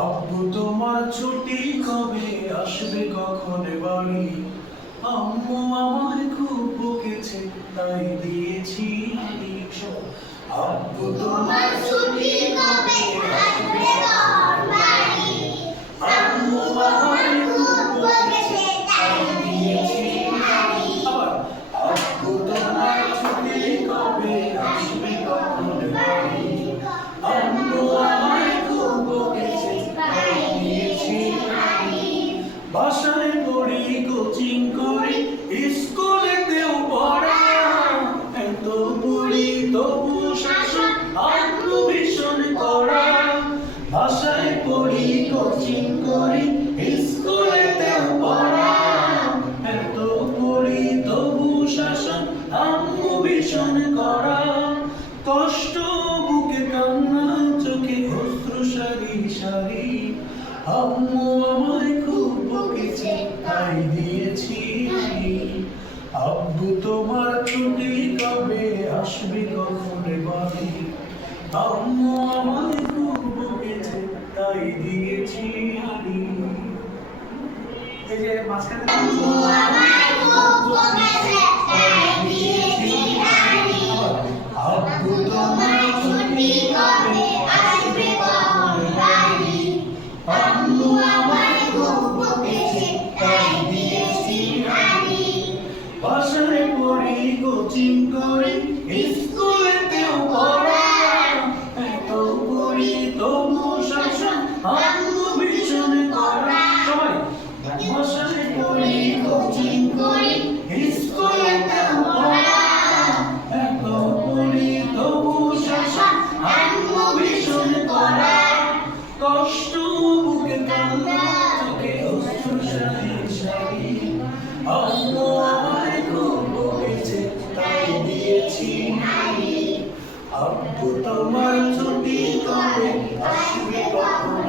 আব্বু তোমার ছুটি কবে আসবে কখন বাড়ি? আম্মু আমায় খুব বকেছে তাই দিয়েছি হারিয়েছো। আব্বু তোমার ছুটি কবে আসবে কখন বাড়ি? আম্মু আমায় খুব বকেছে তাই দিয়েছি হারি। আব্বু তোমার ছুটি কবে আসবে কখন বাড়ি? আম্মু আমায় খুব বকেছে তাই দিয়েছি হারি। বাসায় পড়ি কোচিং করি স্কুলেতেও পড়া, এত পড়ি তবু শাসন আব্বু ভীষণ কড়া। বাসায় পড়ি কোচিং করি স্কুলেতেও পড়া, এত পড়ি তবু শাসন আব্বু ভীষণ কড়া। কষ্ট বুকে কান্না চোখে অশ্রু সারি সারি, আম্মু আমায় খুব বকেছে তাই দিয়েছি হারি। আব্বু তোমার ছুটি কবে আসবে কখন বাড়ি? আম্মু আমায় খুব বকেছে তাই দিয়েছি হারি। এই যে মাঝখানে আম্মু আমায় খুব বকেছে তাই দিয়েছি হারি। আব্বু তোমার ছুটি কবে আসবে কখন বাড়ি? আম্মু আমায় খুব বকেছে তাই দিয়েছি হারি। বাসায় পড়ি কোচিং করি স্কুলেতেও পড়া, এত পড়ি তবু শাসন আম্মু ভীষণ কড়া। সবাই বাসায় পড়ি কোচিং করি স্কুলেতেও পড়া, এত পড়ি তবু শাসন আম্মু ভীষণ কড়া। কষ্ট বুকে কান্না চোখে অশ্রু সারি সারি, আম্মু আমায় খুব বকেছে তাই দিয়েছি হারি। আব্বু তোমার ছুটি কবে আসবে কখন